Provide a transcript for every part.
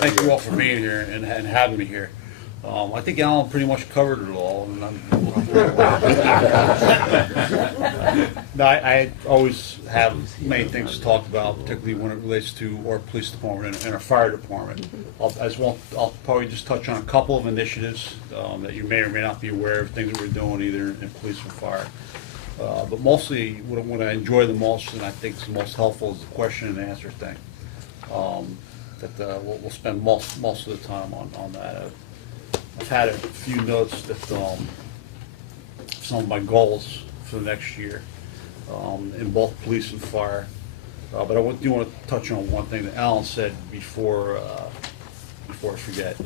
Thank you all for being here and having me here. I think Alan pretty much covered it all. And no, I always have many things to talk about, particularly when it relates to our police department and our fire department. I'll probably just touch on a couple of initiatives that you may or may not be aware of, things that we're doing either in police or fire. But mostly, what I enjoy the most and I think is the most helpful is the question and answer thing. We'll spend most of the time on that. I've had a few notes that some of my goals for the next year in both police and fire. But I do want to touch on one thing that Alan said before I forget.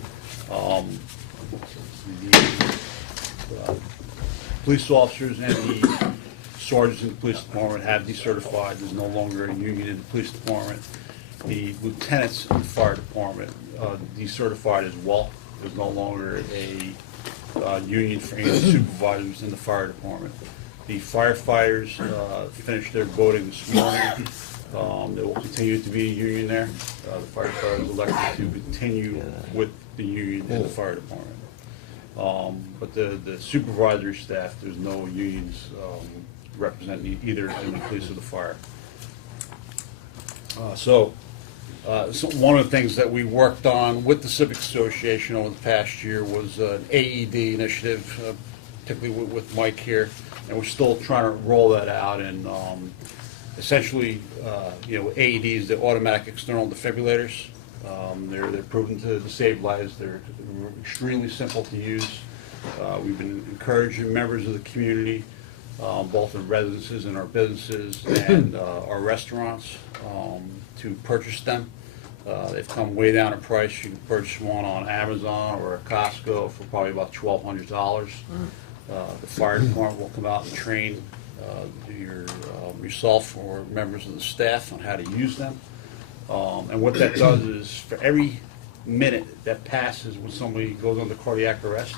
The police officers and the sergeants in the police department have decertified. There's no longer a union in the police department. The lieutenants in the fire department decertified as well. There's no longer a union for any of the supervisors in the fire department. The firefighters finished their voting this morning. There will continue to be a union there. The firefighters elected to continue with the union in the fire department. But the supervisory staff, there's no unions representing either in the police or the fire. So one of the things that we worked on with the Civic Association over the past year was an Aed Initiative, particularly with Mike here, and we're still trying to roll that out. And essentially, AEDs, the automatic external defibrillators, they're proven to save lives. They're extremely simple to use. We've been encouraging members of the community, both in residences and our businesses and our restaurants, to purchase them. They've come way down in price. You can purchase one on Amazon or at Costco for probably about $1,200. The fire department will come out and train yourself or members of the staff on how to use them. And what that does is for every minute that passes when somebody goes under cardiac arrest,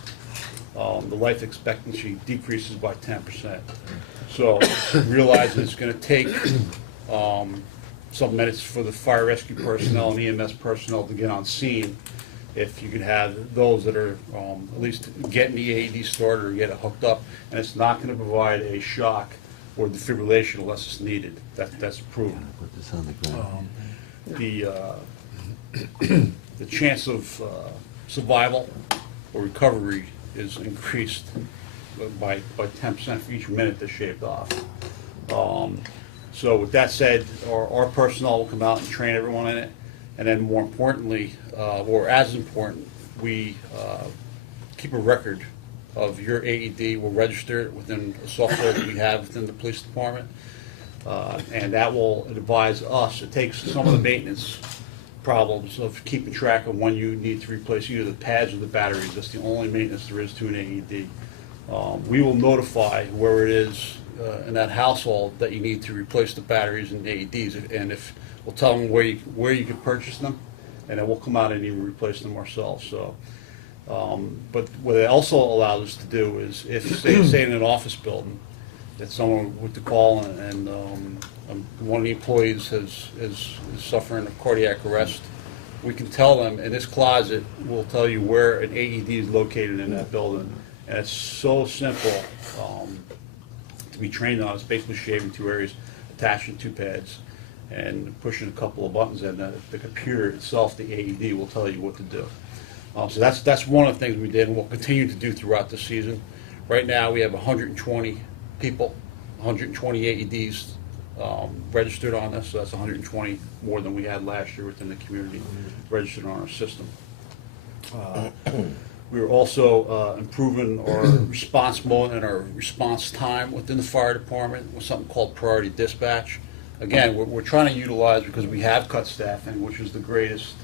the life expectancy decreases by 10%. So realize that it's going to take some minutes for the fire rescue personnel and EMS personnel to get on scene. If you can have those that are at least getting the AED started or get it hooked up, and it's not going to provide a shock or defibrillation unless it's needed. That's proven. Put this on the ground. The chance of survival or recovery is increased by 10% for each minute that's shaved off. So with that said, our personnel will come out and train everyone in it, and then more importantly, or as important, we keep a record of your AED. We'll register it within a software that we have within the police department, and that will advise us. It takes some of the maintenance problems of keeping track of when you need to replace either the pads or the batteries. That's the only maintenance there is to an AED. We will notify where it is in that household that you need to replace the batteries and AEDs, and if we'll tell them where you can purchase them, and then we'll come out and even replace them ourselves. So, but what it also allows us to do is, if say in an office building, that someone with the call and one of the employees is suffering a cardiac arrest, we can tell them in this closet. We'll tell you where an AED is located in that building, and it's so simple to be trained on. It's basically shaving two areas, attaching two pads, and pushing a couple of buttons, and the computer itself, the AED, will tell you what to do. So that's one of the things we did, and we'll continue to do throughout the season. Right now, we have 120 people, 120 AEDs registered on this, so that's 120 more than we had last year within the community registered on our system. We are also improving our response mode and our response time within the fire department with something called priority dispatch. Again, we're trying to utilize, because we have cut staffing, which is the greatest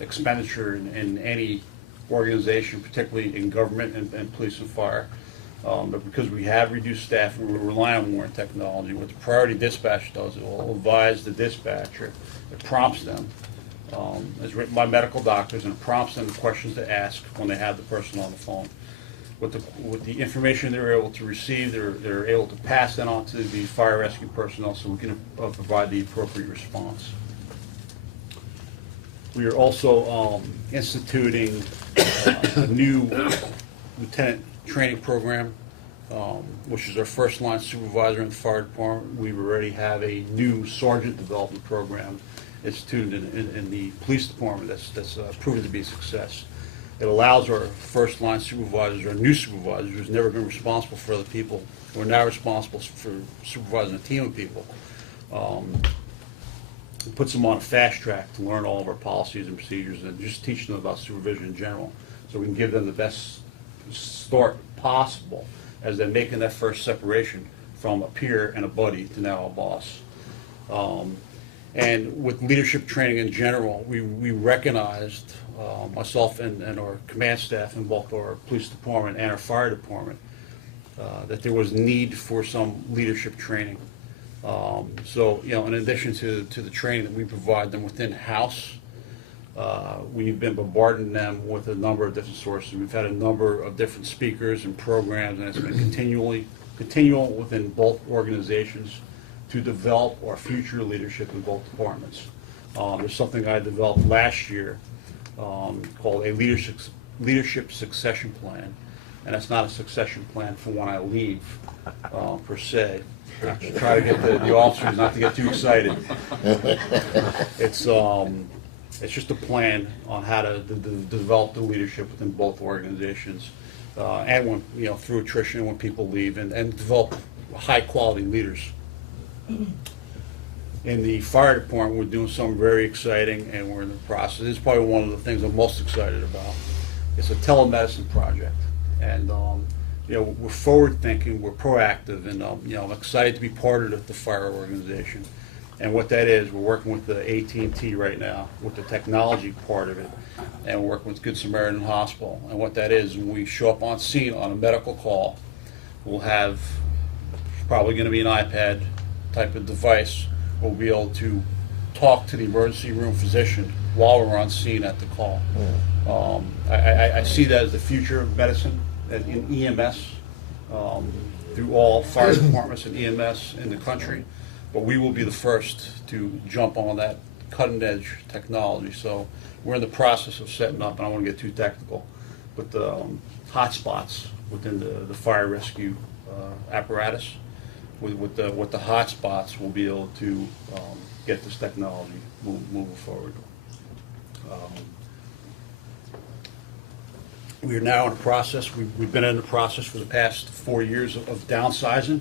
expenditure in any organization, particularly in government and police and fire. But because we have reduced staffing, we're relying on more technology. What the priority dispatch does, it will advise the dispatcher. It prompts them, as written by medical doctors, and it prompts them the questions to ask when they have the person on the phone. With the information they're able to receive, they're able to pass that on to the fire rescue personnel so we can provide the appropriate response. We are also instituting a new lieutenant training program, which is our first line supervisor in the fire department. We already have a new sergeant development program instituted in the police department that's proven to be a success. It allows our first line supervisors, our new supervisors, who's never been responsible for other people, who are now responsible for supervising a team of people, it puts them on a fast track to learn all of our policies and procedures and just teach them about supervision in general, so we can give them the best start possible as they're making that first separation from a peer and a buddy to now a boss. And with leadership training in general, we recognized, myself and our command staff in both our police department and our fire department, that there was need for some leadership training. So, in addition to the training that we provide them within-house, we've been bombarding them with a number of different sources. We've had a number of different speakers and programs, and it's been continual within both organizations to develop our future leadership in both departments. There's something I developed last year called a leadership succession plan, and it's not a succession plan for when I leave, per se. I try to get the officers not to get too excited. It's just a plan on how to develop the leadership within both organizations, and when through attrition when people leave, and develop high quality leaders. In the fire department, we're doing something very exciting, and we're in the process. This is probably one of the things I'm most excited about. It's a telemedicine project, and we're forward thinking, we're proactive, and I'm excited to be part of the fire organization. And what that is, we're working with the AT&T right now with the technology part of it, and we're working with Good Samaritan Hospital. And what that is, when we show up on scene on a medical call, we'll have probably going to be an iPad type of device. We'll be able to talk to the emergency room physician while we're on scene at the call. I see that as the future of medicine in EMS, through all fire departments and EMS in the country. But we will be the first to jump on that cutting edge technology. So we're in the process of setting up, and I don't want to get too technical, but the hotspots within the fire rescue apparatus. With the hotspots, we'll be able to get this technology moving forward. We are now in the process. We've been in the process for the past 4 years of downsizing.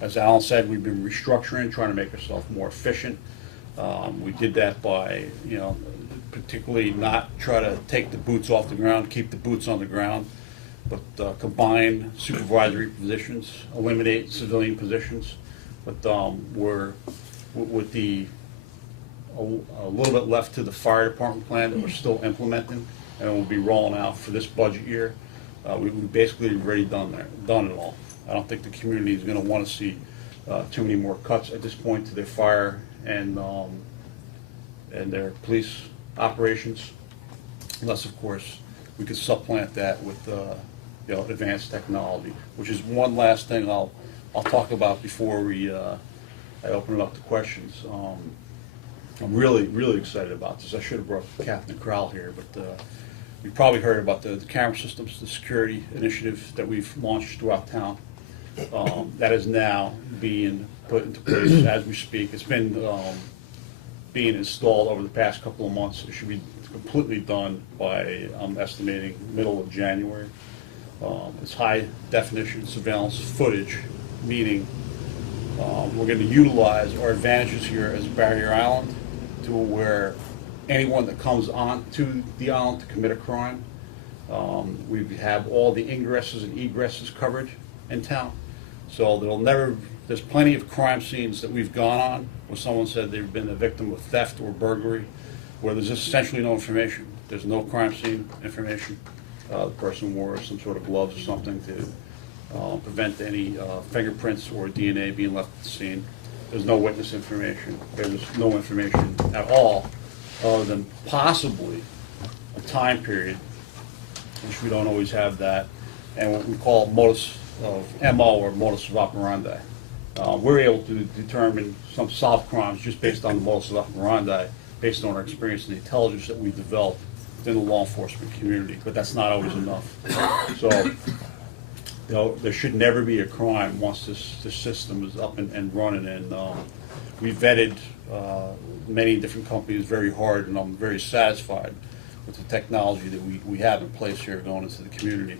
As Alan said, we've been restructuring, trying to make ourselves more efficient. We did that by, particularly not try to take the boots off the ground, keep the boots on the ground, but combine supervisory positions, eliminate civilian positions. But we're with a little bit left to the fire department plan that we're still implementing, and we'll be rolling out for this budget year. We've basically already done it all. I don't think the community is going to want to see too many more cuts at this point to their fire and their police operations, unless, of course, we could supplant that with advanced technology, which is one last thing I'll talk about before I open it up to questions. I'm really excited about this. I should have brought Captain Crowell here, but you probably heard about the camera systems, the security initiative that we've launched throughout town. That is now being put into place as we speak. It's been being installed over the past couple of months. It should be completely done by, I'm estimating, middle of January. It's high definition surveillance footage, meaning we're going to utilize our advantages here as Barrier Island to where anyone that comes onto the island to commit a crime, we have all the ingresses and egresses covered in town. So there's plenty of crime scenes that we've gone on where someone said they've been a victim of theft or burglary, where there's essentially no information. There's no crime scene information. The person wore some sort of gloves or something to prevent any fingerprints or DNA being left at the scene. There's no witness information. There's no information at all other than possibly a time period, which we don't always have that, and what we call modus of MO or modus operandi. We're able to determine some solved crimes just based on the modus operandi based on our experience and the intelligence that we developed within the law enforcement community, but that's not always enough. So, you know, there should never be a crime once this system is up and running, and we vetted many different companies very hard, and I'm very satisfied with the technology that we have in place here going into the community.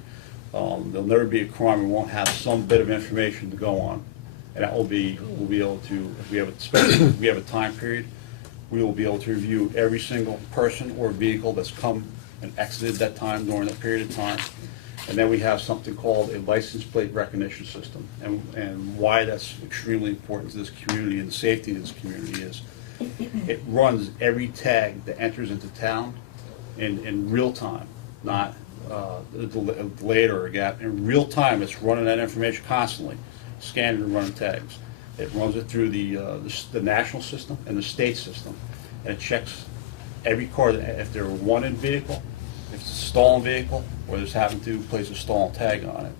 There'll never be a crime we won't have some bit of information to go on, and that will be, we'll be able to, if we have especially if we have a time period, we will be able to review every single person or vehicle that's come and exited that time during that period of time. And then we have something called a license plate recognition system. And why that's extremely important to this community and the safety of this community is it runs every tag that enters into town in real time, not delayed or a gap. In real time, it's running that information constantly, scanning and running tags. It runs it through the national system and the state system, and it checks every car, that if they're a wanted vehicle, if it's a stolen vehicle, or there's happened to place a stolen tag on it.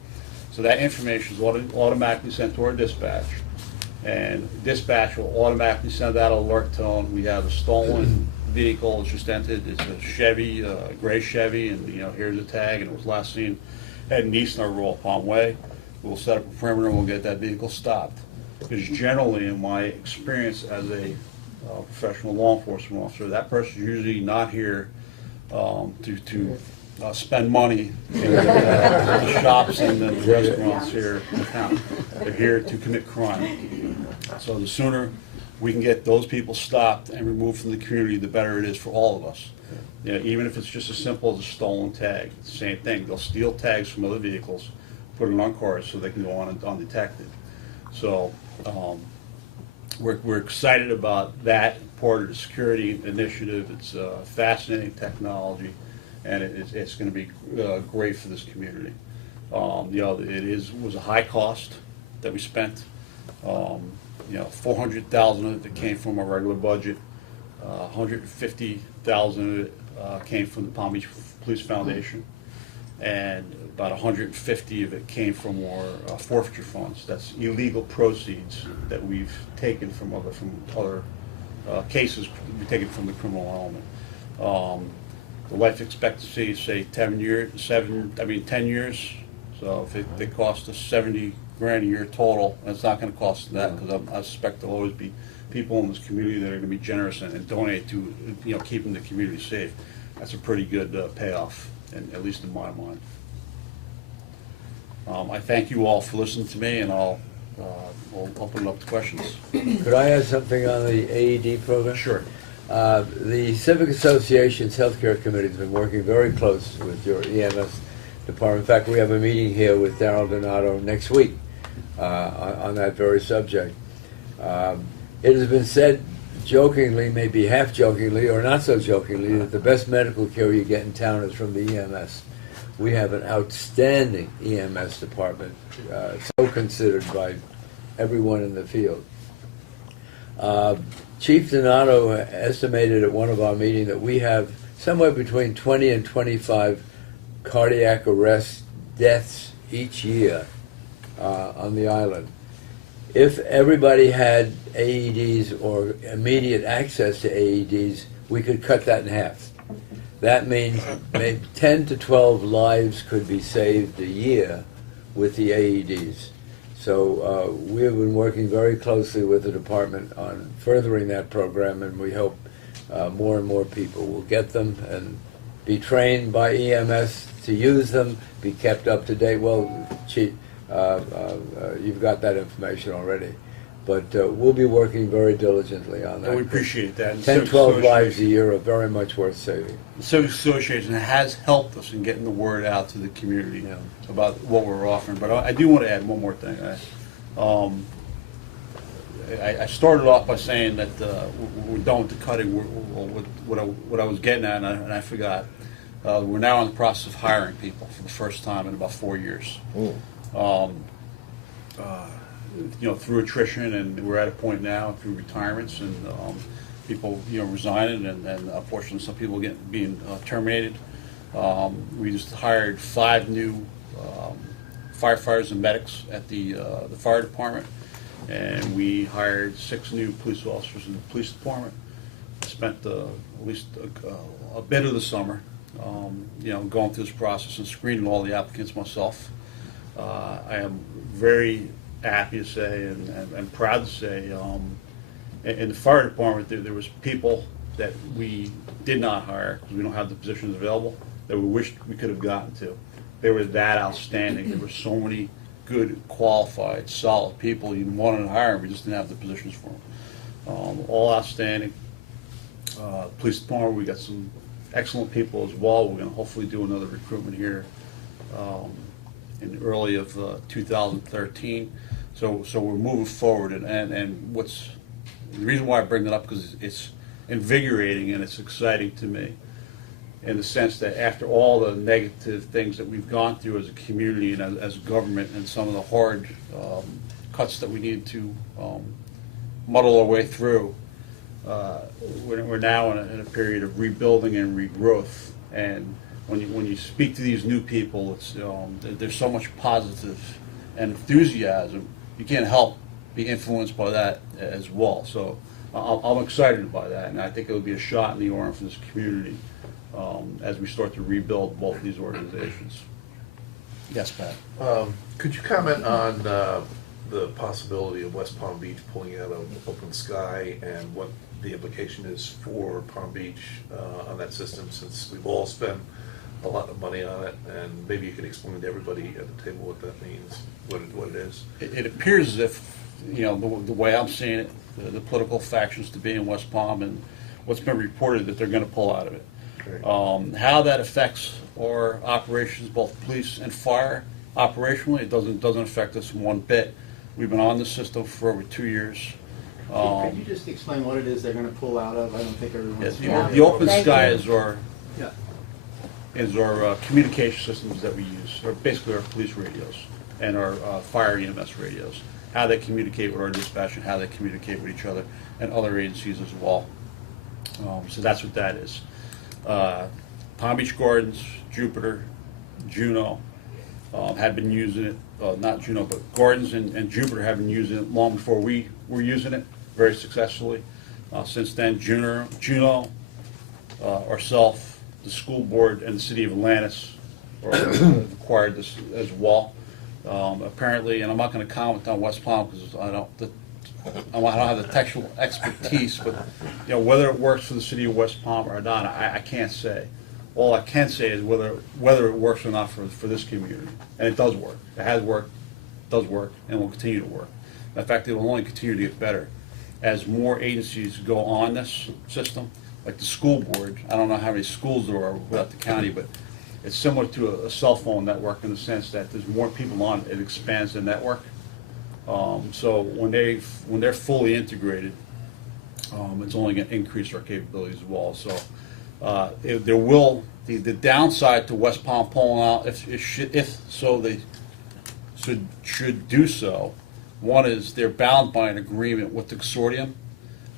So that information is automatically sent to our dispatch, and dispatch will automatically send out an alert tone. We have a stolen vehicle, it's just entered, it's a Chevy, a gray Chevy, and you know, here's a tag, and it was last seen heading east on our Royal Palm Way. We'll set up a perimeter and we'll get that vehicle stopped. Because generally, in my experience as a professional law enforcement officer, that person's usually not here to spend money in the shops and the restaurants here in town. They're here to commit crime. So the sooner we can get those people stopped and removed from the community, the better it is for all of us. You know, even if it's just as simple as a stolen tag, it's the same thing. They'll steal tags from other vehicles, put it on cars so they can go on undetected. So we're excited about that part of the security initiative. It's fascinating technology, and it's going to be great for this community. You know, was a high cost that we spent. You know, $400,000 of it that came from our regular budget. $150,000 of it came from the Palm Beach Police Foundation, and about 150 of it came from our forfeiture funds. That's illegal proceeds that we've taken from other cases. We've taken from the criminal element. The life expectancy is say 10 years. So if they cost us 70 grand a year total, and it's not going to cost that, because I suspect there'll always be people in this community that are going to be generous and donate to, you know, keeping the community safe. That's a pretty good payoff, and at least in my mind. I thank you all for listening to me, and I'll open it up to questions. Could I add something on the AED program? Sure. The Civic Association's Healthcare Committee has been working very close with your EMS department. In fact, we have a meeting here with Darrell Donato next week on that very subject. It has been said jokingly, maybe half jokingly or not so jokingly, that the best medical care you get in town is from the EMS. We have an outstanding EMS department, so considered by everyone in the field. Chief Donato estimated at one of our meetings that we have somewhere between 20 and 25 cardiac arrest deaths each year on the island. If everybody had AEDs or immediate access to AEDs, we could cut that in half. That means maybe 10 to 12 lives could be saved a year with the AEDs. So we have been working very closely with the department on furthering that program, and we hope more and more people will get them and be trained by EMS to use them, be kept up to date. Well, Chief, you've got that information already. But we'll be working very diligently on that. And we appreciate that. 10, 12 lives a year are very much worth saving. The Civic Association has helped us in getting the word out to the community about what we're offering. But I do want to add one more thing. I started off by saying that we're done with the cutting. What I was getting at, and I forgot. We're now in the process of hiring people for the first time in about 4 years. You know, through attrition, and we're at a point now through retirements and people, you know, resigning, and unfortunately some people being terminated. We just hired 5 new firefighters and medics at the fire department, and we hired 6 new police officers in the police department. spent at least a bit of the summer, going through this process and screening all the applicants myself. I am very happy to say and proud to say, in the fire department, there was people that we did not hire because we don't have the positions available that we wished we could have gotten to. They were that outstanding. There were so many good, qualified, solid people you wanted to hire. We just didn't have the positions for them. All outstanding. Police department, we got some excellent people as well. We're going to hopefully do another recruitment here in early of 2013. So we're moving forward, and what's the reason why I bring that up, because it's invigorating and it's exciting to me, in the sense that after all the negative things that we've gone through as a community and as a government, and some of the hard cuts that we need to muddle our way through, we're now in a period of rebuilding and regrowth. And when you speak to these new people, it's there's so much positive and enthusiasm. You can't help be influenced by that as well. So I'm excited by that, and I think it'll be a shot in the arm for this community as we start to rebuild both of these organizations. Yes, Pat. Could you comment on the possibility of West Palm Beach pulling out of Open Sky, and what the implication is for Palm Beach on that system, since we've all spent a lot of money on it, and maybe you could explain to everybody at the table what that means, what it is. It appears as if, the way I'm seeing it, the political factions to be in West Palm, and what's been reported that they're going to pull out of it. Okay. How that affects our operations, both police and fire, operationally, it doesn't affect us one bit. We've been on the system for over 2 years. Could you just explain what it is they're going to pull out of? I don't think everyone's familiar. The Open Thank Sky you. is our communication systems that we use, or basically our police radios and our fire EMS radios. How they communicate with our dispatch and how they communicate with each other and other agencies as well. So that's what that is. Palm Beach Gardens, Jupiter, Juneau have been using it. Not Juneau, but Gardens and Jupiter have been using it long before we were using it very successfully. Since then, Juneau, ourselves, the school board, and the city of Atlantis acquired this as well. Apparently, and I'm not going to comment on West Palm because I don't have the technical expertise, but whether it works for the city of West Palm or not, I can't say. All I can say is whether it works or not for this community, and it does work. It has worked, does work, and will continue to work. In fact, it will only continue to get better as more agencies go on this system. Like the school board, I don't know how many schools there are without the county, but it's similar to a cell phone network in the sense that there's more people on it, it expands the network. So when they're fully integrated, it's only going to increase our capabilities as well. So there will the downside to West Palm pulling out, if so they should do so. One is they're bound by an agreement with the consortium.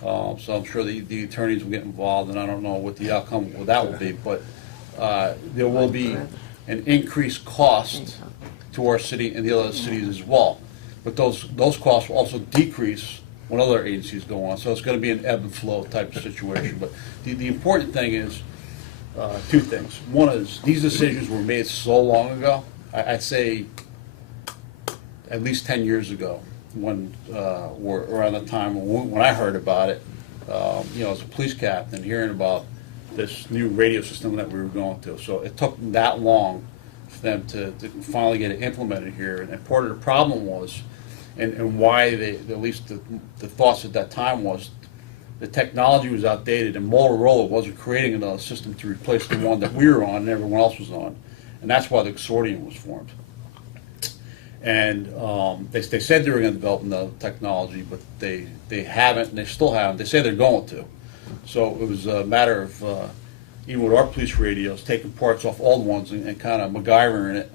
So I'm sure the attorneys will get involved, and I don't know what the outcome of that will be, but there will be an increased cost to our city and the other cities as well. But those costs will also decrease when other agencies go on. So it's going to be an ebb and flow type of situation. But the important thing is two things. One is these decisions were made so long ago. I'd say at least 10 years ago, when or around the time when I heard about it, as a police captain, hearing about this new radio system that we were going to. So it took that long for them to finally get it implemented here. And part of the problem was, and why they, at least the thoughts at that time was, the technology was outdated and Motorola wasn't creating another system to replace the one that we were on and everyone else was on. And that's why the consortium was formed. And they said they were going to develop another technology, but they haven't, and they still haven't. They say they're going to. So it was a matter of, even with our police radios, taking parts off old ones and kind of MacGyvering it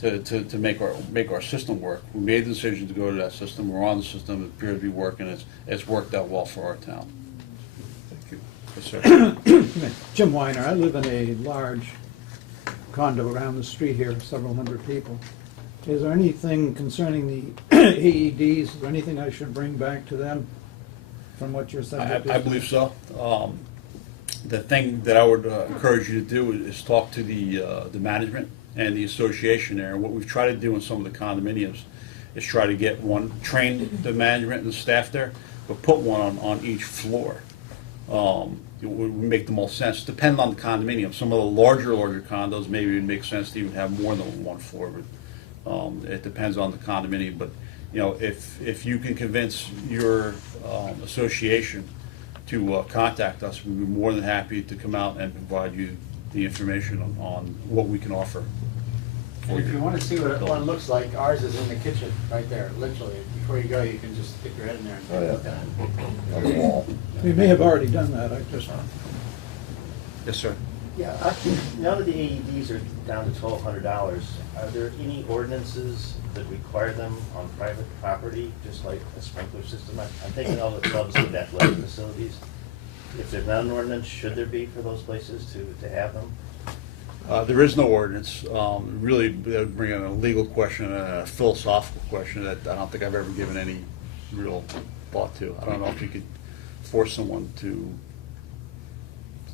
to make our system work. We made the decision to go to that system. We're on the system. It appears to be working. It's worked out well for our town. Thank you. Yes, sir. Jim Weiner. I live in a large condo around the street here, several hundred people. Is there anything concerning the AEDs? Is there anything I should bring back to them? from what you're subject to? I believe so. The thing that I would encourage you to do is talk to the management and the association there. And what we've tried to do in some of the condominiums is try to get one, train the management and the staff there, but put one on each floor. It would make the most sense, depending on the condominium. Some of the larger condos, maybe it would make sense to even have more than one floor, but it depends on the condominium. But, you know, if you can convince your association to contact us, we'd be more than happy to come out and provide you the information on what we can offer. And if you want to see what one looks like, ours is in the kitchen, right there, literally. Before you go, you can just stick your head in there and take a look at it. On the wall. We may have already done that, I just, Yes, sir. Yeah, now that the AEDs are down to $1,200, are there any ordinances that require them on private property, just like a sprinkler system? I'm thinking all the clubs and athletic facilities. If there's not an ordinance, should there be for those places to have them? There is no ordinance. Really, that would bring in a legal question and a philosophical question that I don't think I've ever given any real thought to. I don't know if you could force someone to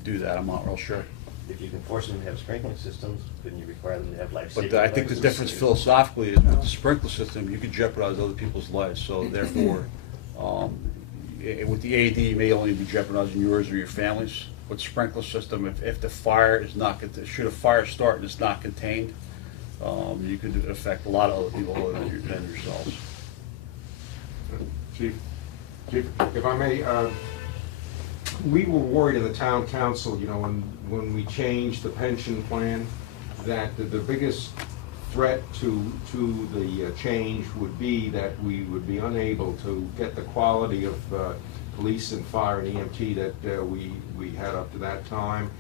do that. I'm not real sure. If you can force them to have sprinkling systems, couldn't you require them to have life safety? But I think the devices? difference philosophically is with the sprinkler system, you could jeopardize other people's lives. So therefore, with the AED, you may only be jeopardizing yours or your family's. With the sprinkler system, if the fire is not, should a fire start and it's not contained, you could affect a lot of other people other than yourselves. Chief, if I may, we were worried in the town council, you know, when we changed the pension plan, that the biggest threat to the change would be that we would be unable to get the quality of police and fire and EMT that we had up to that time.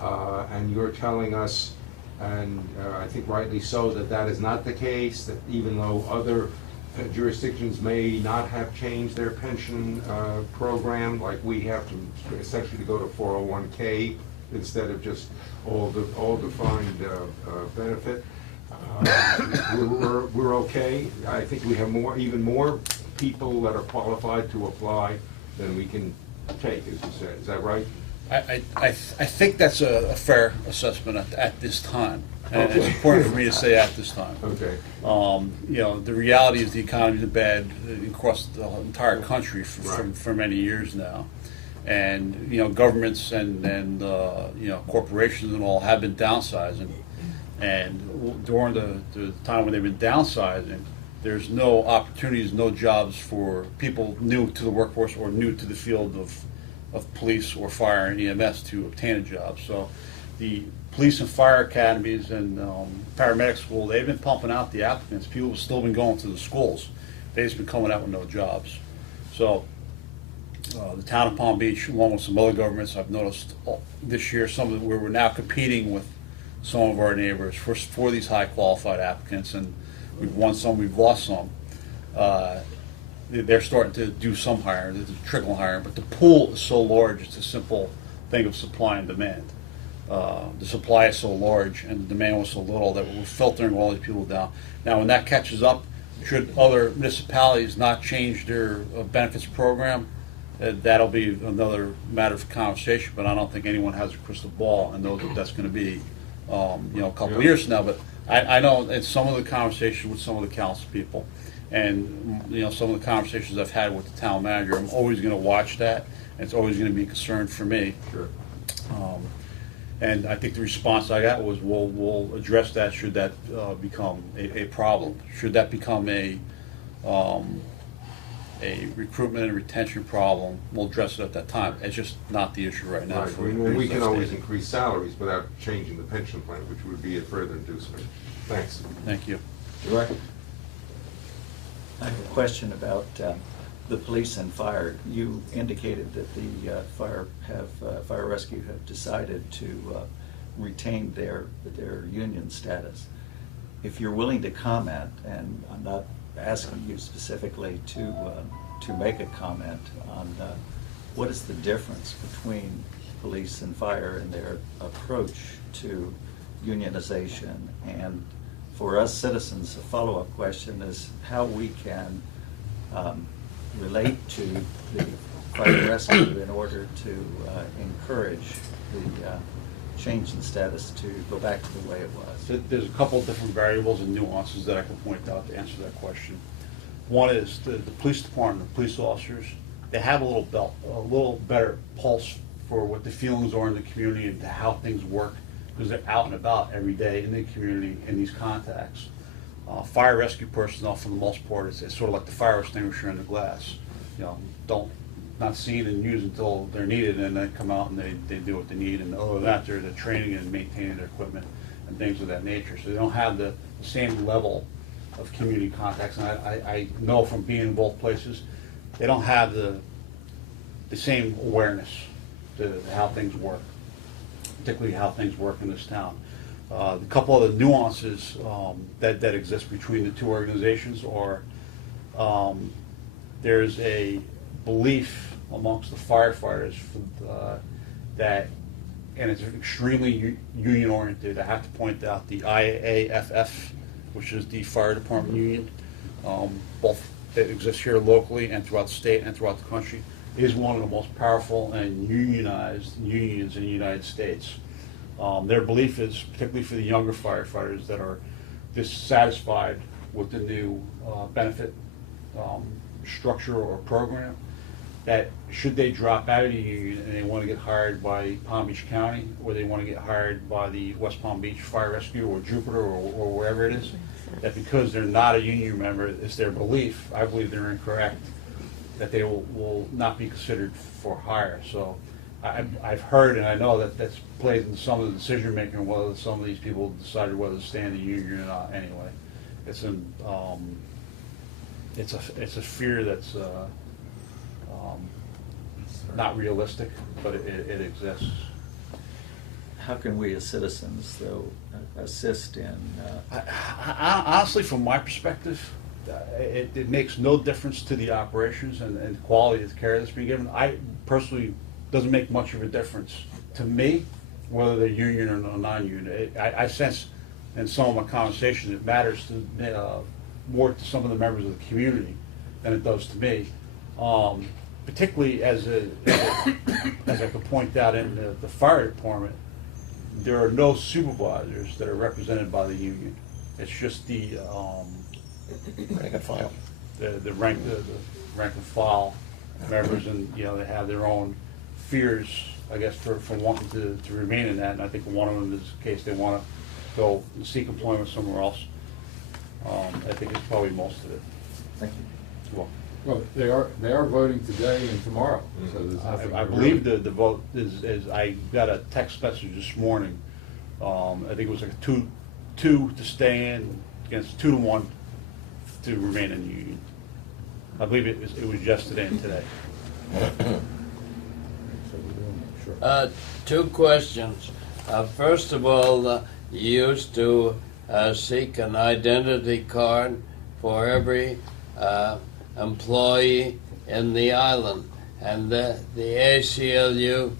And you're telling us, and I think rightly so, that that is not the case, that even though other jurisdictions may not have changed their pension program, like we have to essentially go to 401k instead of just all defined benefit. We're okay. I think we have even more people that are qualified to apply than we can take, as you said. Is that right? I think that's a fair assessment at this time. And it's important for me to say at this time. Okay. You know, the reality is the economy's been bad across the entire country for many years now. And, you know, governments and you know, corporations and all have been downsizing. And during the time when they've been downsizing, there's no opportunities, no jobs for people new to the workforce or new to the field of police or fire and EMS to obtain a job. So the police and fire academies and paramedic school, they've been pumping out the applicants. People have still been going to the schools. They've just been coming out with no jobs. So the town of Palm Beach, along with some other governments, I've noticed this year, some of where we're now competing with some of our neighbors for these high qualified applicants, and we've won some, we've lost some. They're starting to do some hiring, there's a trickle hiring, but the pool is so large, it's a simple thing of supply and demand. The supply is so large and the demand was so little that we're filtering all these people down. Now, when that catches up, should other municipalities not change their benefits program, that'll be another matter of conversation, but I don't think anyone has a crystal ball and knows what that's going to be, you know, a couple of years from now. But I know in some of the conversations with some of the council people and, you know, some of the conversations I've had with the town manager, I'm always going to watch that, and it's always going to be a concern for me. Sure. And I think the response I got was, we'll address that should that become a problem. Should that become a recruitment and retention problem, we'll address it at that time. It's just not the issue right now. Right. for Well, we reasons can I've always stated. increase salaries without changing the pension plan, which would be a further inducement. Thanks. Thank you. Director? I have a question about the police and fire. You indicated that the fire rescue have decided to retain their union status. If you're willing to comment, and I'm not asking you specifically to make a comment on what is the difference between police and fire in their approach to unionization, and for us citizens, a follow-up question is how we can relate to the fire rescue in order to encourage the change in status to go back to the way it was? There's a couple of different variables and nuances that I can point out to answer that question. One is the police department, the police officers, they have a little better pulse for what the feelings are in the community and to how things work, because they're out and about every day in the community in these contacts. Fire rescue personnel, for the most part, it's sort of like the fire extinguisher in the glass. Not seen and used until they're needed, and then they come out and they do what they need. And other than that, they're training and maintaining their equipment and things of that nature. So they don't have the same level of community contacts. And I know from being in both places, they don't have the same awareness to how things work, particularly how things work in this town. A couple of the nuances that exist between the two organizations are there's a belief amongst the firefighters that, and it's extremely union oriented. I have to point out the IAFF, which is the fire department union, both that exists here locally and throughout the state and throughout the country, is one of the most powerful and unionized unions in the United States. Their belief is, particularly for the younger firefighters that are dissatisfied with the new benefit structure or program, that should they drop out of the union and they want to get hired by Palm Beach County, or they want to get hired by the West Palm Beach Fire Rescue or Jupiter or wherever it is, that because they're not a union member, it's their belief, I believe they're incorrect, that they will not be considered for hire. So I've heard, and I know that that's played into some of the decision making, whether some of these people decided whether to stay in the union or not. Anyway, it's a fear that's not realistic, but it exists. How can we as citizens, though, assist in? Honestly, from my perspective, it makes no difference to the operations and the quality of the care that's being given. I personally, doesn't make much of a difference to me whether they're union or non-union. I sense in some of my conversations it matters to more to some of the members of the community than it does to me. Particularly as I could point out in the fire department, there are no supervisors that are represented by the union. It's just the rank and file. The rank and file members, and they have their own fears, I guess, for wanting to remain in that. And I think one of them is the case they want to go and seek employment somewhere else. I think it's probably most of it. Thank you. Well, Well, they are voting today and tomorrow, so there's nothing. I believe the vote is I got a text message this morning. I think it was like two to stay in against 2-1 to remain in the union. I believe it was yesterday and today. Two questions. First of all, you used to seek an identity card for every employee in the island, and the ACLU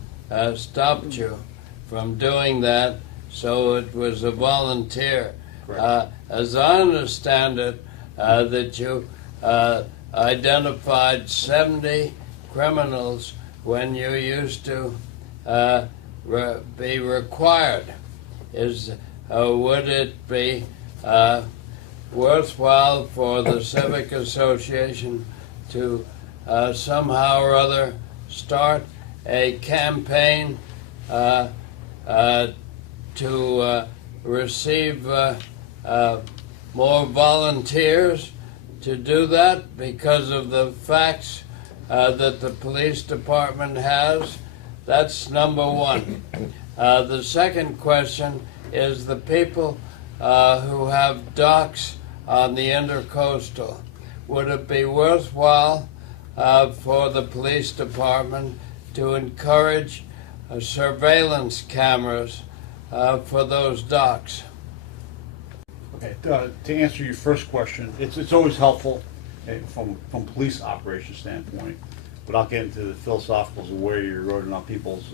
stopped you from doing that, so it was a volunteer. As I understand it, that you identified 70 criminals when you used to be required. Would it be worthwhile for the Civic Association to somehow or other start a campaign to receive more volunteers to do that because of the facts that the police department has? That's number one. The second question is the people who have docks on the intercoastal. Would it be worthwhile for the police department to encourage surveillance cameras for those docks? Okay, to answer your first question, it's always helpful from police operation standpoint, but I'll get into the philosophicals of where you're eroding on people's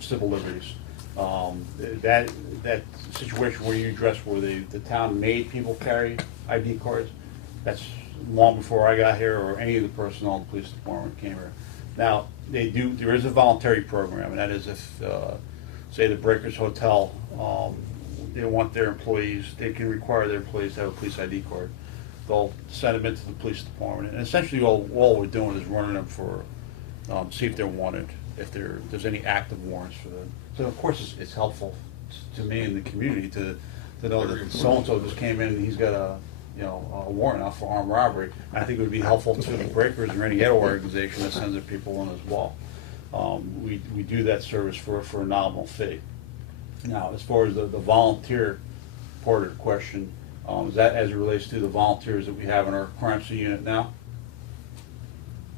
civil liberties. That situation where you address where the town made people carry ID cards, that's long before I got here or any of the personnel in the police department came here. Now, there is a voluntary program, and that is if, say, the Breakers Hotel, they want their employees, they can require their employees to have a police ID card. They'll send them into the police department, and essentially all we're doing is running them for, see if they're wanted, if there's any active warrants for them. So of course it's helpful to me and the community to know that so-and-so just came in and he's got a warrant out for armed robbery. And I think it would be helpful to the Breakers or any other organization that sends their people in as well. We do that service for a nominal fee. Now, as far as the volunteer part of the question, is that as it relates to the volunteers that we have in our crime scene unit now?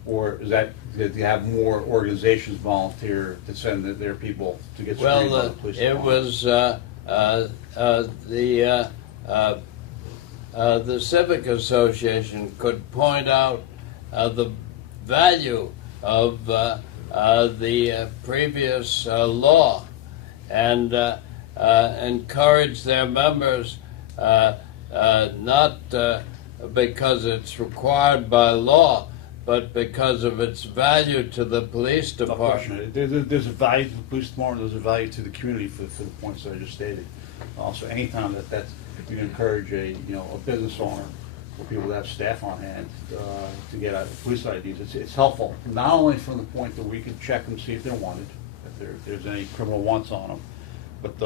Or is that you have more organizations volunteer to send their people to get screened by the police It department? was the Civic Association could point out the value of the previous law and encourage their members not because it's required by law, but because of its value to the police No question. department. There's a value to the police department, there's a value to the community for the points that I just stated. So anytime that's you encourage a business owner or people that have staff on hand to get police IDs, it's helpful. Not only from the point that we can check them, see if they're wanted, if there's any criminal wants on them, but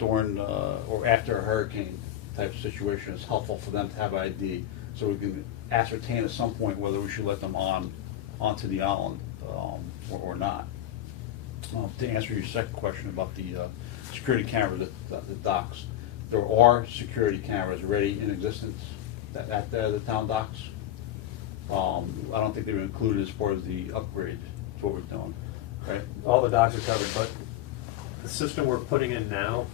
during or after a hurricane type of situation, it's helpful for them to have ID, so we can ascertain at some point whether we should let them onto the island or not. To answer your second question about the security cameras at the docks, there are security cameras already in existence at the town docks. I don't think they were included as part of the upgrade to what we're doing, right? All the docks are covered, but the system we're putting in now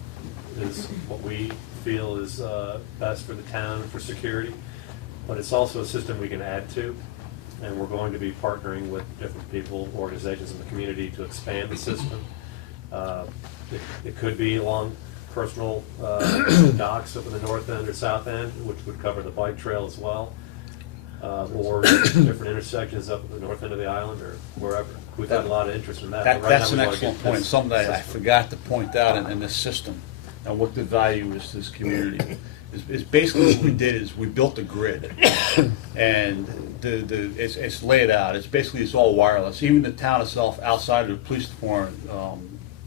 is what we feel is best for the town and for security. But it's also a system we can add to, and we're going to be partnering with different people, organizations in the community to expand the system. It could be along personal docks up in the north end or south end, which would cover the bike trail as well, or different intersections up at the north end of the island or wherever. We've had a lot of interest in that. but right That's now an we wanna excellent get point, this something that I system. forgot to point out in this system, and what the value is to this community. Is basically what we did is we built a grid, and it's laid out. It's all wireless. Even the town itself, outside of the police department,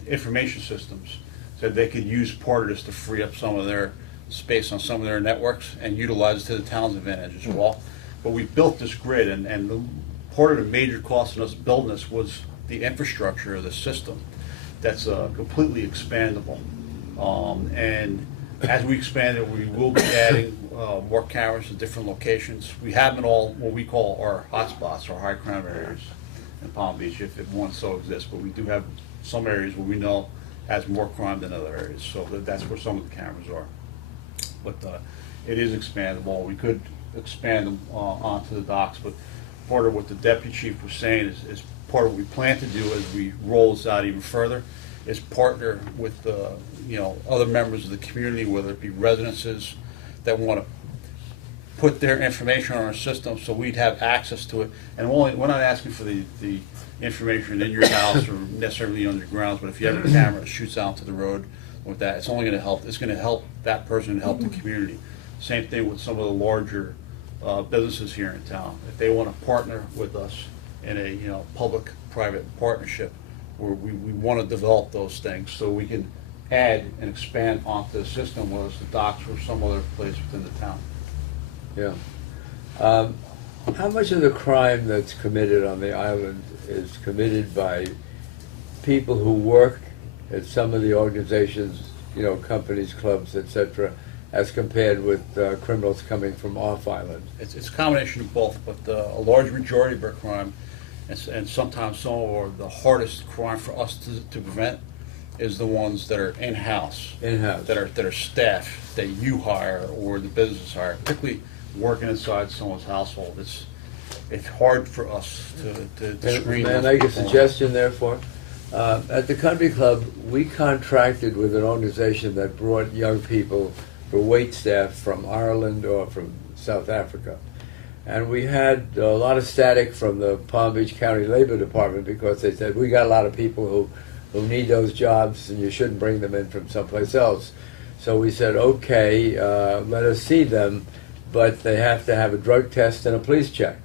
information systems said they could use part of this to free up some of their space on some of their networks and utilize it to the town's advantage as well. But we built this grid, and part of the major cost in us building this was the infrastructure of the system that's completely expandable. And as we expand it, we will be adding more cameras in different locations. We have them in all what we call our hotspots, our high crime areas in Palm Beach, if one so exists. But we do have some areas where we know has more crime than other areas, so that's where some of the cameras are. But it is expandable. We could expand them onto the docks, but part of what the deputy chief was saying is part of what we plan to do as we roll this out even further is partner with other members of the community, whether it be residences that want to put their information on our system so we'd have access to it. And we're not asking for the information in your house or necessarily on your grounds, but if you have a camera that shoots out to the road with that, it's only going to help. It's going to help that person and help the community. Same thing with some of the larger businesses here in town. If they want to partner with us in a public-private partnership, where we want to develop those things so we can add and expand onto the system, whether it's the docks or some other place within the town. Yeah. How much of the crime that's committed on the island is committed by people who work at some of the organizations, companies, clubs, etc., as compared with criminals coming from off island? It's a combination of both, but a large majority of our crime, and sometimes some of the hardest crime for us to prevent, is the ones that are in-house. In-house. That are staff that you hire or the business hire, particularly working inside someone's household. It's hard for us to screen. May I those make a people. suggestion, therefore? At the country club, we contracted with an organization that brought young people for wait staff from Ireland or from South Africa. And we had a lot of static from the Palm Beach County Labor Department because they said, we got a lot of people who need those jobs and you shouldn't bring them in from someplace else. So we said, okay, let us see them, but they have to have a drug test and a police check.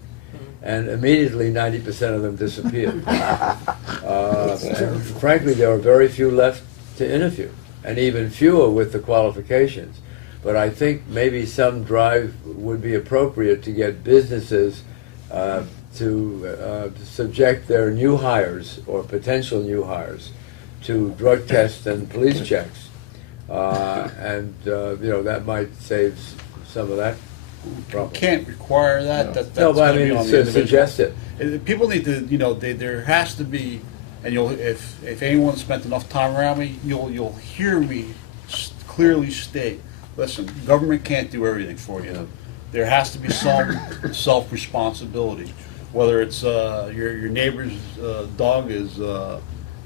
And immediately 90% of them disappeared. And frankly, there were very few left to interview, and even fewer with the qualifications. But I think maybe some drive would be appropriate to get businesses to subject their new hires or potential new hires to drug tests and police checks. That might save some of that problem. Can't require that. That's No, but I gonna be mean, on the individual. suggest it. People need to, there has to be, and if anyone spent enough time around me, you'll hear me clearly state, listen, government can't do everything for you. There has to be some self-responsibility. Whether it's your neighbor's dog is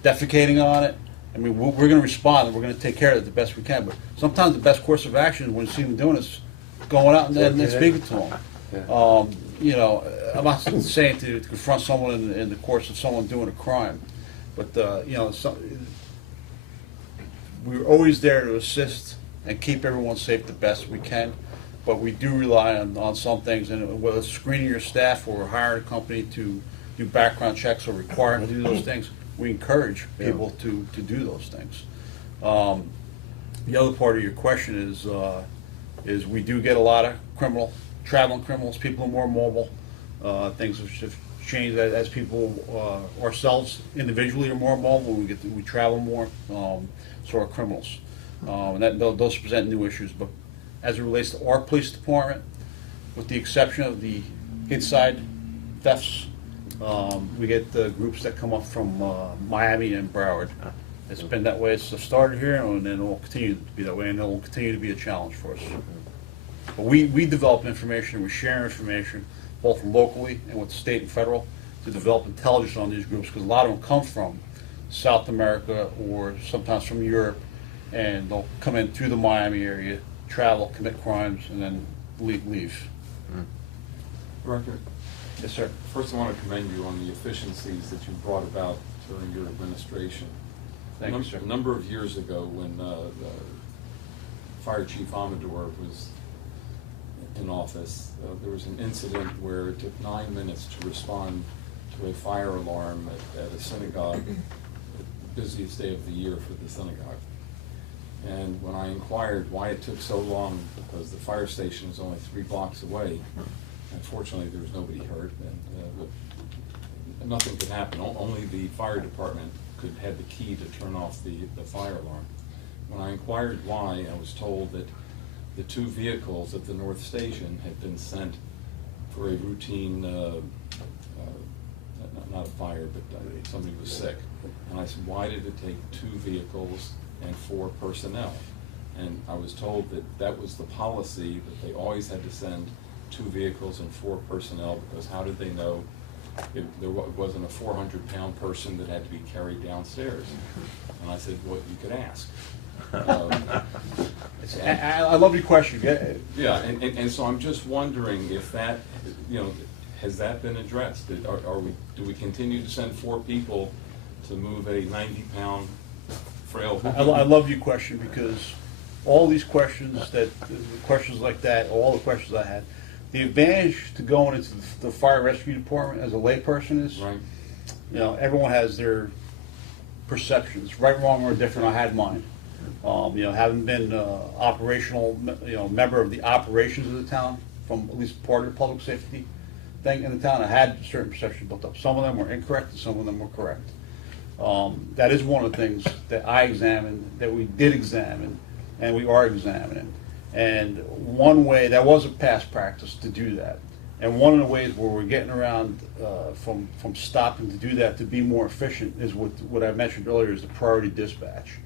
defecating on it, I mean, we're going to respond and we're going to take care of it the best we can. But sometimes the best course of action is when you see them doing is going out and speaking to them. I'm not saying to confront someone in the course of someone doing a crime, but we're always there to assist and keep everyone safe the best we can. But we do rely on some things, and whether it's screening your staff or hiring a company to do background checks or requiring to do those things, we encourage people to do those things. The other part of your question is we do get a lot of traveling criminals. People are more mobile. Things have changed as people ourselves individually are more mobile. We travel more, so are criminals, and those present new issues. But as it relates to our police department, with the exception of the inside thefts, we get groups that come up from Miami and Broward. It's been that way. It's started here, and then it will continue to be that way, and it will continue to be a challenge for us. But we develop information, we share information, both locally and with state and federal, to develop intelligence on these groups, because a lot of them come from South America or sometimes from Europe, and they'll come in through the Miami area, travel, commit crimes, and then leave. Director, Yes, sir. first I want to commend you on the efficiencies that you brought about during your administration. Thank you, sir. A number of years ago, when Fire Chief Amador was in office, there was an incident where it took 9 minutes to respond to a fire alarm at a synagogue, the busiest day of the year for the synagogue. And when I inquired why it took so long, because the fire station is only 3 blocks away, unfortunately there was nobody hurt, and nothing could happen. Only the fire department could have the key to turn off the fire alarm. When I inquired why, I was told that the 2 vehicles at the North Station had been sent for a routine, not a fire, but somebody was sick. And I said, why did it take 2 vehicles and 4 personnel? And I was told that was the policy, that they always had to send 2 vehicles and 4 personnel, because how did they know there wasn't a 400-pound person that had to be carried downstairs? And I said, well, you could ask. I love your question. Yeah, and so I'm just wondering if that, has that been addressed? Do we continue to send 4 people to move a 90-pound frail? I love your question, because all these questions like that, all the questions I had, the advantage to going into the fire rescue department as a layperson is, right, everyone has their perceptions, right, wrong, or different. I had mine. Having been operational, member of the operations of the town, from at least part of the public safety thing in the town, I had certain perceptions built up. Some of them were incorrect, and some of them were correct. That is one of the things that I examined, that we did examine, and we are examining. And one way, that was a past practice to do that. And one of the ways where we're getting around from stopping to do that to be more efficient is what I mentioned earlier, is the priority dispatch.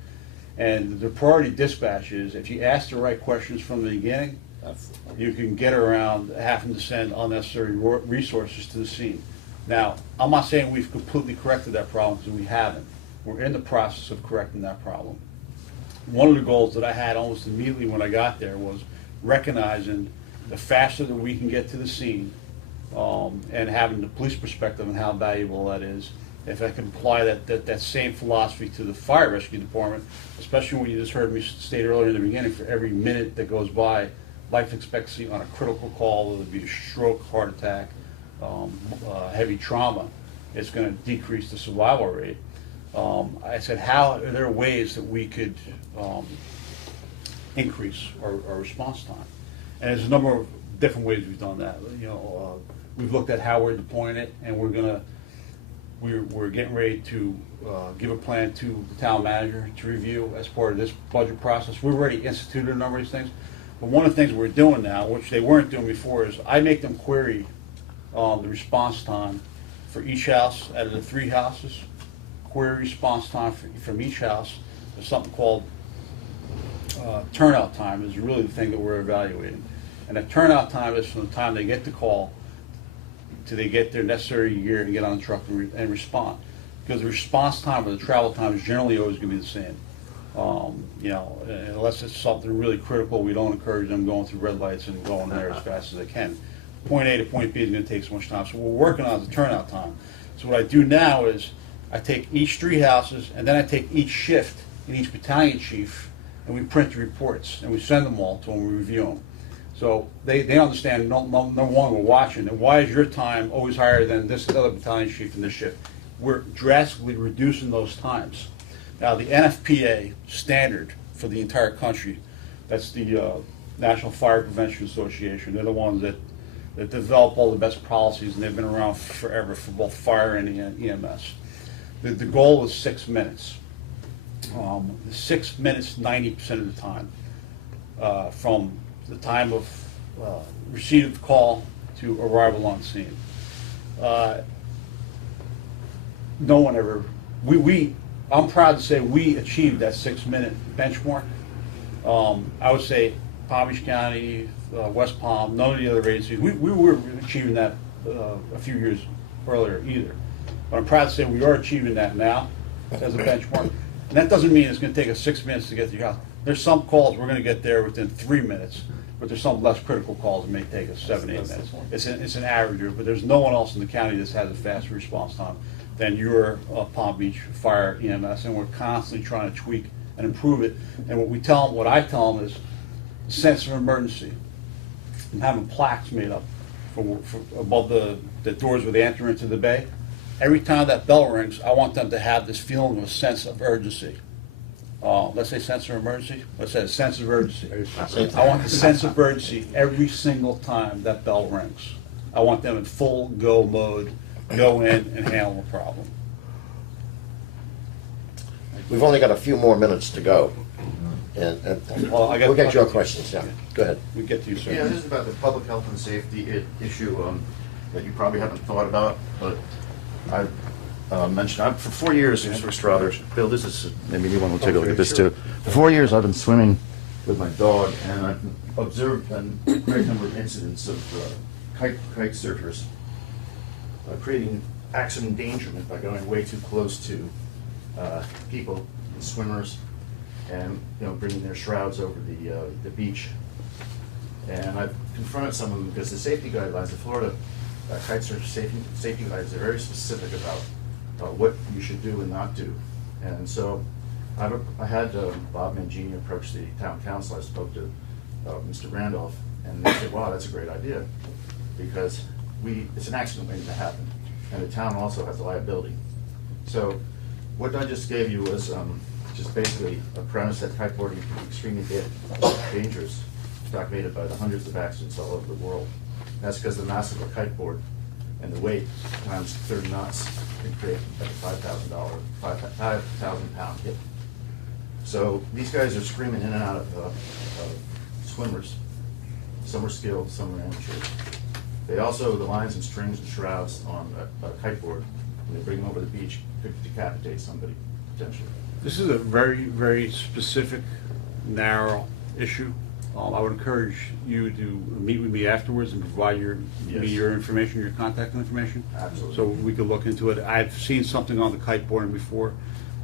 And the priority dispatch is, if you ask the right questions from the beginning, you can get around having to send unnecessary resources to the scene. Now, I'm not saying we've completely corrected that problem, because we haven't. We're in the process of correcting that problem. One of the goals that I had almost immediately when I got there was recognizing the faster that we can get to the scene, and having the police perspective on how valuable that is. If I can apply that same philosophy to the fire rescue department, especially when you just heard me state earlier in the beginning, for every minute that goes by, life expectancy on a critical call, whether it be a stroke, heart attack, heavy trauma, it's going to decrease the survival rate. I said, how are there ways that we could increase our response time? And there's a number of different ways we've done that. We've looked at how we're deploying it, and we're getting ready to give a plan to the town manager to review as part of this budget process. We've already instituted a number of these things, but one of the things we're doing now, which they weren't doing before, is I make them query the response time for each house out of the 3 houses. Query response time from each house. There's something called turnout time is really the thing that we're evaluating. And the turnout time is from the time they get the call till they get their necessary gear and get on the truck and respond. Because the response time or the travel time is generally always going to be the same. Unless it's something really critical, we don't encourage them going through red lights and going there as fast as they can. Point A to point B is going to take so much time. So what we're working on is the turnout time. So what I do now is I take each 3 houses, and then I take each shift and each battalion chief, and we print the reports, and we send them all to them, we review them. So they understand, number one, we're watching, and why is your time always higher than this other battalion chief in this shift? We're drastically reducing those times. Now, the NFPA standard for the entire country, that's the National Fire Prevention Association. They're the ones that develop all the best policies, and they've been around forever for both fire and EMS. The goal is 6 minutes. 6 minutes, 90% of the time, from the time of receipt of the call to arrival on scene. No one ever. I'm proud to say we achieved that 6-minute benchmark. I would say Palm Beach County, West Palm, none of the other agencies. We were achieving that a few years earlier either. But I'm proud to say we are achieving that now as a benchmark. And that doesn't mean it's going to take us 6 minutes to get to your house. There's some calls we're going to get there within 3 minutes, but there's some less critical calls that may take us 7, 8 minutes. It's an average, but there's no one else in the county that has a faster response time than your Palm Beach Fire EMS, and we're constantly trying to tweak and improve it. And what I tell them is sense of emergency. I'm having plaques made up for above the doors where they enter into the bay. Every time that bell rings, I want them to have this feeling of a sense of urgency. Let's say sense of emergency. Let's say a sense of urgency. I want the sense of urgency every single time that bell rings. I want them in full go mode, go in and handle the problem. We've only got a few more minutes to go. And we'll get your questions, yeah. Go ahead. We get to you, sir. Yeah, this is about the public health and safety issue that you probably haven't thought about, but I've mentioned, for 4 years, Mr. Estrada, Bill, this is, maybe you want to take a look at this too. For 4 years, I've been swimming with my dog, and I've observed a great number of incidents of kite surfers creating accident endangerment by going way too close to people, swimmers, and bringing their shrouds over the beach. And I've confronted some of them because the safety guidelines, the Florida kite surf safety guidelines, are very specific about what you should do and not do. And so I had Bob Mangini approach the town council. I spoke to Mr. Randolph, and they said, wow, that's a great idea, because it's an accident waiting to happen, and the town also has a liability. So what I just gave you was just basically a premise that kiteboarding can be extremely dangerous, documented by the hundreds of accidents all over the world. And that's because the mass of a kiteboard and the weight times 30 knots can create like a 5,000 pound hit. So these guys are screaming in and out of swimmers. Some are skilled, some are amateurs. They also, the lines and strings and shrouds on a kiteboard, when they bring them over the beach, could decapitate somebody, potentially. This is a very, very specific, narrow issue. I would encourage you to meet with me afterwards and provide me your information, your contact information. Absolutely. So we could look into it. I've seen something on the kiteboarding before.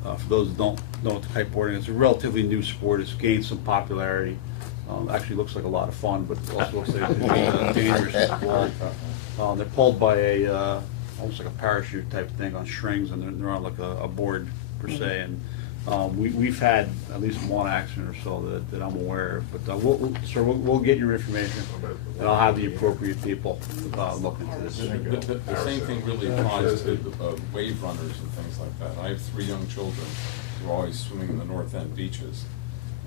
For those that don't know what the kiteboarding is, it's a relatively new sport. It's gained some popularity. Actually looks like a lot of fun, but also looks like it's dangerous as well. They're pulled by a, almost like a parachute type thing on strings, and they're on like a board per se. And we've had at least one accident or so that I'm aware of. But we'll get your information, and I'll have the appropriate people look into this. The same thing really applies to wave runners and things like that. I have 3 young children who are always swimming in the North End beaches.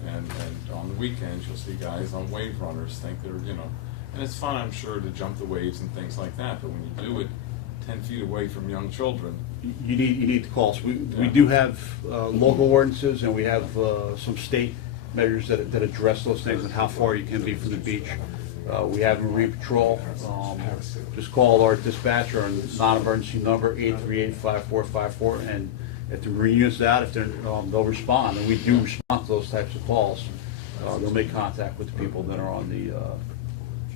And on the weekends, you'll see guys on wave runners think they're, and it's fun, I'm sure, to jump the waves and things like that. But when you do it 10 feet away from young children, You need to call us. We do have local ordinances, and we have some state measures that address those things and how far you can be from the beach. We have Marine Patrol. Just call our dispatcher on non-emergency number 838-5454, and if the Marine unit's out, if they'll respond, and we do respond to those types of calls. They'll make contact with the people that are on the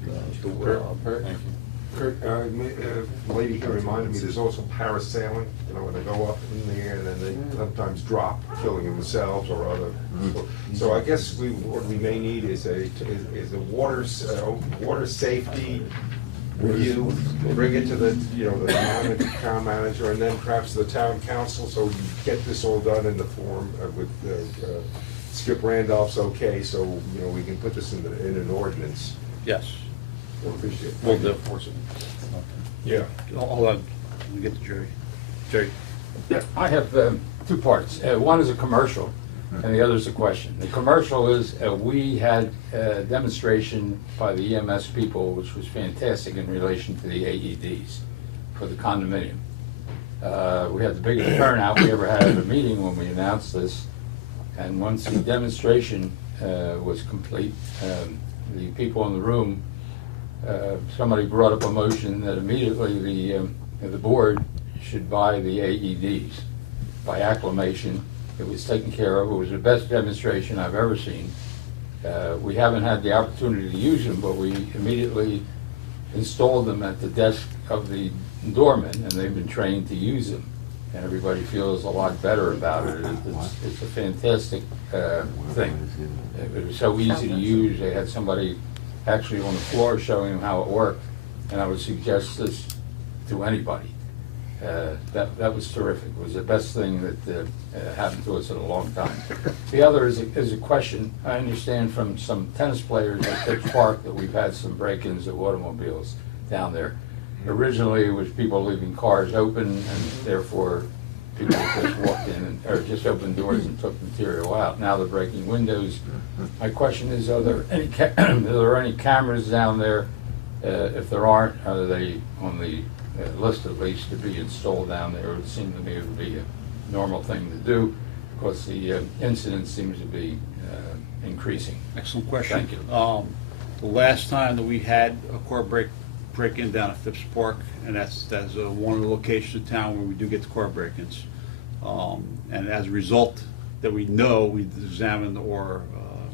Thank you. Kirk, the lady here reminded me, there's also parasailing, when they go up in the air and then they sometimes drop, killing themselves or other. So I guess what we may need is a water safety review, bring it to the town manager, and then perhaps the town council, so you get this all done in the form with Skip Randolph's okay, so we can put this in an ordinance. Yes. We'll appreciate it. We'll do. Yeah. Hold on, let me get to Jerry. Jerry. Yeah, I have 2 parts. One is a commercial, and the other is a question. The commercial is we had a demonstration by the EMS people, which was fantastic in relation to the AEDs for the condominium. We had the biggest turnout we ever had at a meeting when we announced this, and once the demonstration was complete, the people in the room, somebody brought up a motion that immediately the board should buy the AEDs by acclamation. It was taken care of. It was the best demonstration I've ever seen. We haven't had the opportunity to use them, but we immediately installed them at the desk of the doorman, and they've been trained to use them. And everybody feels a lot better about it. It's a fantastic thing. It was so easy to use. They had somebody actually on the floor showing them how it worked, and I would suggest this to anybody. That was terrific. It was the best thing that happened to us in a long time. The other is a question. I understand from some tennis players at Pitch Park that we've had some break-ins of automobiles down there. Originally, it was people leaving cars open, and therefore people just walked in or just opened doors and took material out. Now they're breaking windows. My question is, are there any cameras down there? If there aren't, are they on the list at least to be installed down there? It would seem to me it would be a normal thing to do, because the incidence seems to be increasing. Excellent question. Thank you. The last time that we had a car break-in down at Phipps Park, and that's one of the locations in town where we do get the car break-ins. And as a result that we examined our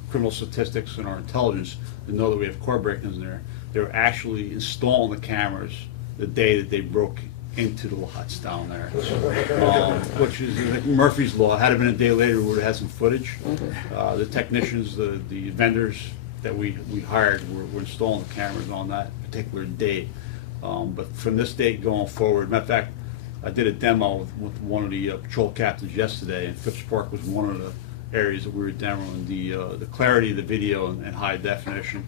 criminal statistics and our intelligence to know that we have car break-ins in there. They're actually installing the cameras the day that they broke into the lots down there, which is like Murphy's Law. Had it been a day later, we would have had some footage. The technicians, the vendors that we hired were installing the cameras on that particular date. But from this date going forward, matter of fact, I did a demo with one of the patrol captains yesterday, and Phipps Park was one of the areas that we were demoing. The clarity of the video and high definition.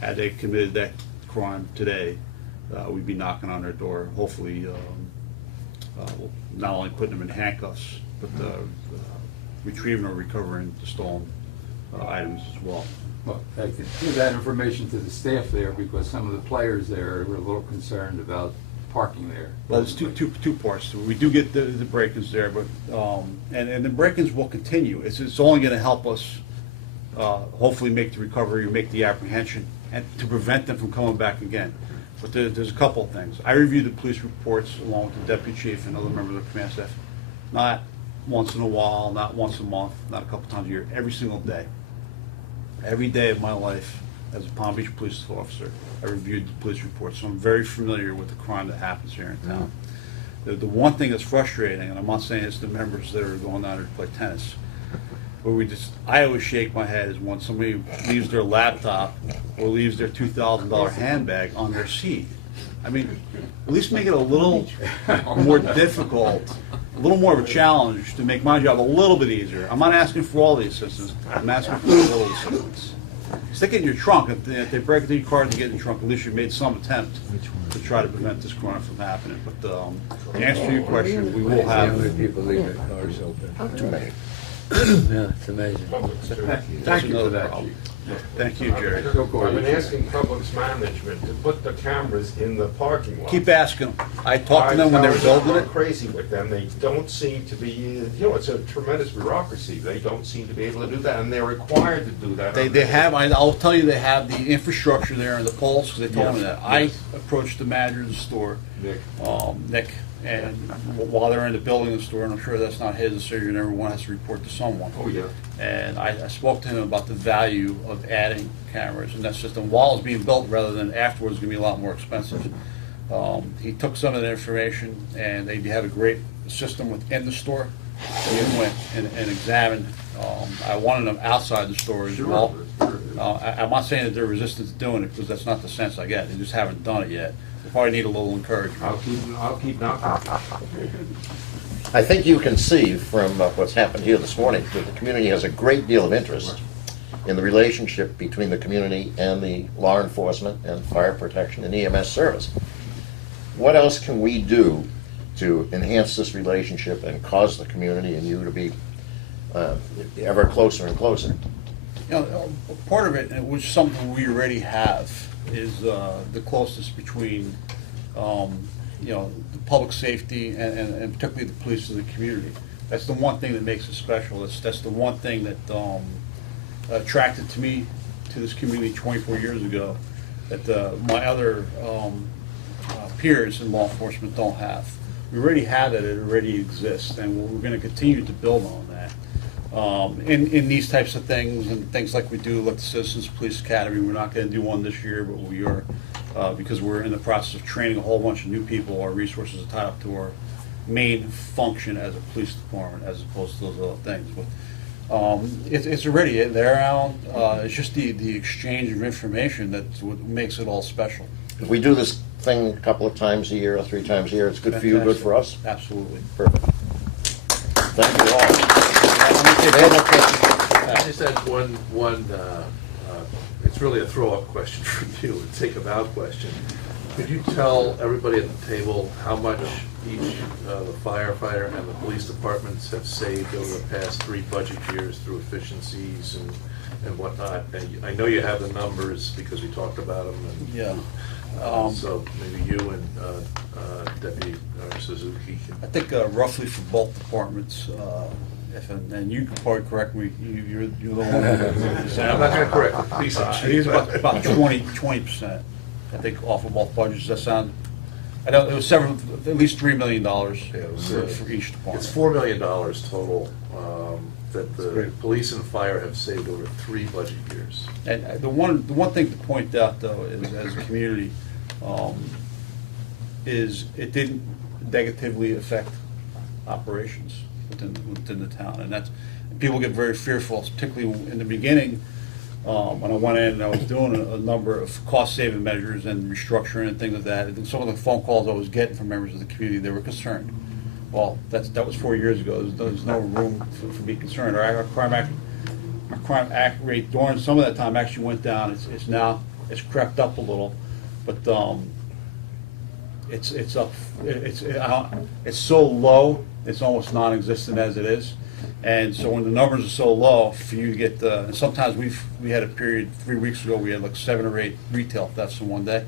Had they committed that crime today, we'd be knocking on their door, hopefully not only putting them in handcuffs, but retrieving or recovering the stolen items as well. Well, I could give that information to the staff there, because some of the players there were a little concerned about parking there. Well, there's two parts to it. We do get the break-ins there, but and the break-ins will continue. It's only going to help us hopefully make the recovery, make the apprehension, and to prevent them from coming back again. But there's a couple of things. I review the police reports along with the deputy chief and other members of the command staff, not once in a while, not once a month, not a couple times a year, every single day. Every day of my life as a Palm Beach police officer, I reviewed the police reports, so I'm very familiar with the crime that happens here in town. The one thing that's frustrating, and I'm not saying it's the members that are going out there to play tennis, where I always shake my head is when somebody leaves their laptop or leaves their $2,000 handbag on their seat. I mean, at least make it a little more difficult, a little more of a challenge to make my job a little bit easier. I'm not asking for all the assistance, I'm asking for a little assistance. Stick it in your trunk. If they break into your car and you get in the trunk, at least you made some attempt to try to prevent this crime from happening. But to answer your question, we will How have. many people leave their cars open? Too many. Yeah, it's amazing. Thank you for that, problem. Chief. Thank you, Jerry. I've been asking Public Management to put the cameras in the parking lot. Keep asking them. I talked to them when they were building I'm it. crazy with them. They don't seem to be, it's a tremendous bureaucracy. They don't seem to be able to do that, and they're required to do that. They have, I'll tell you, they have the infrastructure there and the poles, because they told me that. I approached the manager of the store, Nick, and while they're in the building of the store, and I'm sure that's not his decision, everyone has to report to someone. Oh, yeah. And I spoke to him about the value of adding cameras in that system while it's being built, rather than afterwards, it's gonna be a lot more expensive. He took some of that information, and they have a great system within the store. He went and examined. I wanted them outside the store as well. I'm not saying that they're resistant to doing it, because that's not the sense I get. They just haven't done it yet. They probably need a little encouragement. I'll keep knocking. I think you can see from what's happened here this morning that the community has a great deal of interest in the relationship between the community and the law enforcement and fire protection and EMS service. What else can we do to enhance this relationship and cause the community and you to be ever closer and closer? You know, part of it, which is something we already have, is the closeness between, you know, the public safety and particularly the police and the community. That's the one thing that makes it special. That's the one thing that attracted to me to this community 24 years ago that my other peers in law enforcement don't have. We already have it already exists, and we're going to continue to build on that. In these types of things, and things like we do, like the Citizens Police Academy, we're not going to do one this year, but we are, because we're in the process of training a whole bunch of new people. Our resources are tied up to our main function as a police department, as opposed to those other things. But it's already there, Alan. It's just the exchange of information that's what makes it all special. If we do this thing a couple of times a year or 3 times a year, it's good for you, good for us? Absolutely. Perfect. Thank you all. I just had one, it's really a throw-up question for you, a take-about question. Could you tell everybody at the table how much each the firefighter and the police departments have saved over the past 3 budget years through efficiencies and whatnot? And I know you have the numbers because we talked about them. And, Yeah. So maybe you and Deputy Suzuki can. I think roughly for both departments, and you can probably correct me, you're the one. I'm not going to correct the police I think it's about 20%, I think, off of both budgets. Does that sound? I know it was at least $3 million for each department. It's $4 million total that the police and fire have saved over 3 budget years. And the one thing to point out, though, is as a community, is it didn't negatively affect operations within the town, and that's, people get very fearful, particularly in the beginning. When I went in and I was doing a number of cost-saving measures and restructuring and things like that, and some of the phone calls I was getting from members of the community, they were concerned. Well, that was 4 years ago. There's no room for being concerned. Our crime act rate during some of that time actually went down. It's crept up a little, but it's up. It's so low. It's almost non-existent as it is. And so when the numbers are so low, for you to get and sometimes we had a period 3 weeks ago, we had like 7 or 8 retail thefts in one day.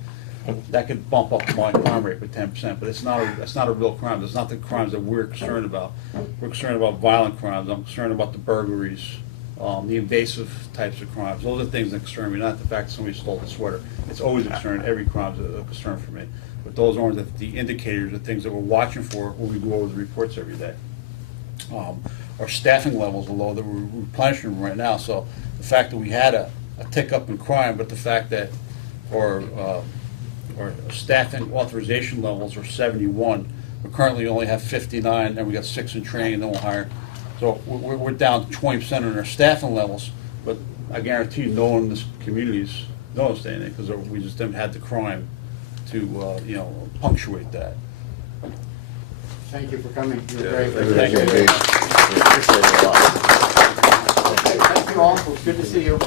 That could bump up my crime rate by 10%, but that's not a real crime. That's not the crimes that we're concerned about. We're concerned about violent crimes. I'm concerned about the burglaries, the invasive types of crimes. Those are things that concern me, not the fact that somebody stole the sweater. It's always a concern. Every crime's a concern for me. But those aren't the indicators, the things that we're watching for when we go over the reports every day. Our staffing levels are low. That we're replenishing them right now. So the fact that we had a tick up in crime, but the fact that our staffing authorization levels are 71. We currently only have 59, and we got 6 in training, and then we'll hire So we're down to 20% on our staffing levels, but I guarantee you no one in this community's noticed anything because we just haven't had the crime to, punctuate that. Thank you for coming. You were Yeah, great. Thank you. We appreciate it a lot. Thank you all. It was good to see you.